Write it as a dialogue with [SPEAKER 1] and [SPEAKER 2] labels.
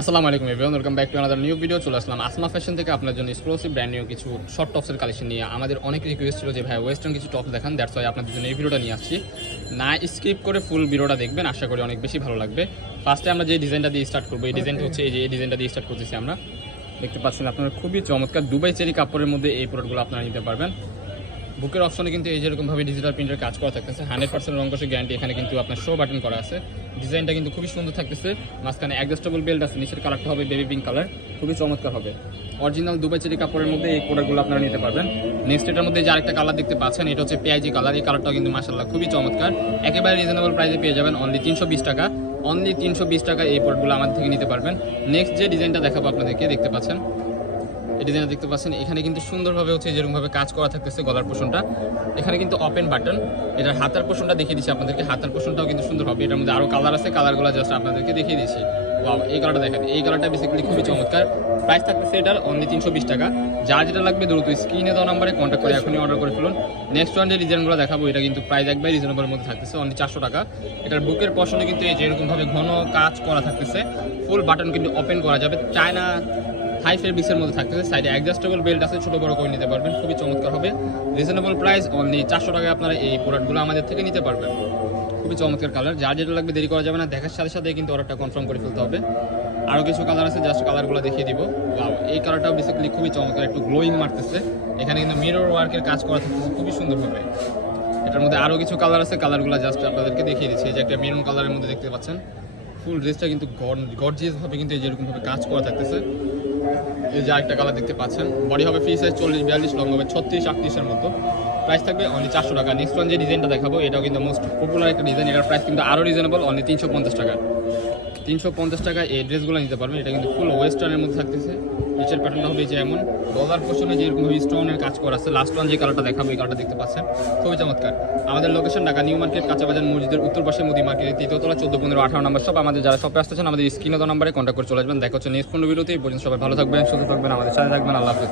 [SPEAKER 1] আসসালামু আলাইকুম everyone welcome back to another new video চলে আসলাম আসমা ফ্যাশন থেকে আপনার জন্য এক্সক্লুসিভ ব্র্যান্ড নিউ কিছু শর্ট টপসের কালেকশন নিয়ে। আমাদের অনেক রিকোয়েস্ট ছিল যে ভাই ওয়েস্টার্ন কিছু টপস দেখান দ্যাটস ওয়াই আপনাদের জন্য এই ভিডিওটা নিয়ে আসছি। না স্কিপ করে ফুল ভিডিওটা দেখবেন আশা করি অনেক বেশি ভালো লাগবে। ফার্স্টে আমরা যে ডিজাইনটা দিয়ে স্টার্ট করব এই ডিজাইনটা হচ্ছে এই যে এই ডিজাইনটা দিয়ে স্টার্ট করতেছি আমরা। দেখতে পাচ্ছেন আপনারা খুবই চমৎকার দুবাই চেরি কাপড়ের মধ্যে এই প্রোডাক্টগুলো আপনারা নিতে পারবেন। বুকের অপশনে কিন্তু এই যেরকমভাবে ডিজিটাল প্রিন্টের কাজ করা থাকতেছে হান্ড্রেড পার্সেন্ট রঙ্কসের গ্যারান্টি এখানে কিন্তু আপনার শো বাটন করা আছে। ডিজাইনটা কিন্তু খুবই সুন্দর থাকতেছে। মাঝখানে অ্যাডজাস্টেবল বেল্ট আছে, নিচের কালারটা হবে বেবি পিঙ্ক কালার খুবই চমৎকার হবে। অরিজিনাল দুবাই চেরি কাপড়ের মধ্যে এই প্রোডাক্টগুলো আপনারা নিতে পারবেন। নেক্সট এটার মধ্যে যে আরেকটা কালার দেখতে পাচ্ছেন, এটা হচ্ছে পেঁয়াজি কালার এই কালারটাও কিন্তু মাসাল্লাহ খুবই চমৎকার। একেবারে রিজনেবল প্রাইসে পেয়ে যাবেন অনলি তিনশো বিশ টাকা। অনলি তিনশো বিশ টাকা এই প্রোডাক্টগুলো আমাদের থেকে নিতে পারবেন। নেক্সট যে ডিজাইনটা দেখাবো আপনাদেরকে, দেখতে পাচ্ছেন? এই যেন দেখতে পাচ্ছেন, এখানে কিন্তু সুন্দরভাবে হচ্ছে যেরকমভাবে কাজ করা থাকতেছে গলার পোষণটা, এখানে কিন্তু ওপেন বাটন এটার হাতার পোষণটা দেখিয়ে দিচ্ছি আপনাদেরকে, হাতার পোষণটাও কিন্তু সুন্দর হবে, এটার মধ্যে আরও কালার আছে কালারগুলো জাস্ট আপনাদেরকে দেখিয়ে দিচ্ছি। ওয়াও এই কালারটা দেখেন। এই কালারটা বেসিক্যালি খুবই চমৎকার। প্রাইস থাকতেছে এটার অনলি তিনশো বিশ টাকা। যার যেটা লাগবে দ্রুত স্ক্রিনে দেওয়া নাম্বারে কন্ট্যাক্ট করে এখনই অর্ডার করে ফেলুন। নেক্সট ওয়ান যে ডিজাইনগুলো দেখাবো, এটা কিন্তু প্রাইস একবার রিজনেবল মধ্যে থাকতেছে অনলি চারশো টাকা। এটার বুকের পশনে কিন্তু এই যে এরকমভাবে ঘন কাজ করা থাকতেছে ফুল বাটন কিন্তু ওপেন করা যাবে। চায়না হাই ফেব্রিক্সের মধ্যে থাকতেছে সাইডে অ্যাডজাস্টেবল বেল্ট আছে, ছোট বড় করে নিতে পারবেন, খুবই চমৎকার হবে। রিজনেবল প্রাইস অনলি চারশো টাকায় আপনারা এই প্রোডাক্টগুলো আমাদের থেকে নিতে পারবেন। খুবই চমৎকার কালার যার যেটা লাগবে দেরি করা যাবে না, দেখার সাথে সাথে কিন্তু অর্ডারটা কনফার্ম করে ফেলতে হবে। আরও কিছু কালার আছে জাস্ট কালারগুলো দেখিয়ে দিব। এই কালারটাও বেসিক্যালি খুবই চমৎকার, একটু গ্লোয়িং মারতেছে। এখানে কিন্তু মিরর ওয়ার্কের কাজ করা থাকতেছে, খুবই সুন্দরভাবে। এটার মধ্যে আরও কিছু কালার আছে কালারগুলো জাস্ট আপনাদেরকে দেখিয়ে দিচ্ছি। এই যে একটা মেরুন কালারের মধ্যে দেখতে পাচ্ছেন। ফুল ড্রেসটা কিন্তু গর্জিয়াস ভাবে কিন্তু এই যেরকমভাবে কাজ করা থাকতেছে। এই যে আরেকটা কালার দেখতে পাচ্ছেন। বডি হবে ফ্রি সাইজ চল্লিশ, বিয়াল্লিশ লং হবে ছত্রিশ আটত্রিশের মতো। প্রাইস থাকবে অনলি চারশো টাকা। নেক্সট ওয়ান যে ডিজাইনটা দেখাবো, এটাও কিন্তু মোস্ট পপুলার একটা ডিজাইন এটার প্রাইস কিন্তু আরও রিজনেবল অনলি তিনশো পঞ্চাশ টাকা তিনশো পঞ্চাশ টাকা এই ড্রেসগুলো নিতে পারবেন। এটা কিন্তু ফুল ওয়েস্টার্নের মধ্যে থাকতেছে। নিচের প্যাটার্নটা হবে যে এমন। গলার যে যেরকম স্টোনের কাজ করা আছে লাস্ট ওয়ান যে কালারটা দেখাবো, এই কালারটা দেখতে পাচ্ছেন। খুবই চমৎকার। আমাদের লোকেশন ঢাকা নিউ মার্কেট কাঁচাবাজার, মসজিদের উত্তর পাশে মুদি মার্কেট তৃতীয়তলা, চোদ্দ, পনেরো, আঠারো নম্বর সব আমাদের যারা সবাই আসতেছেন, আমাদের স্ক্রিনে তো নম্বরে কন্ট্যাক্ট করে চলে আসবেন। দেখা হচ্ছে নেক্সট কোনো ভিডিওতে এই পর্যন্ত সবাই ভালো থাকবেন, সুস্থ থাকবেন, আমাদের সাথে থাকবেন। আল্লাহ হাফেজ।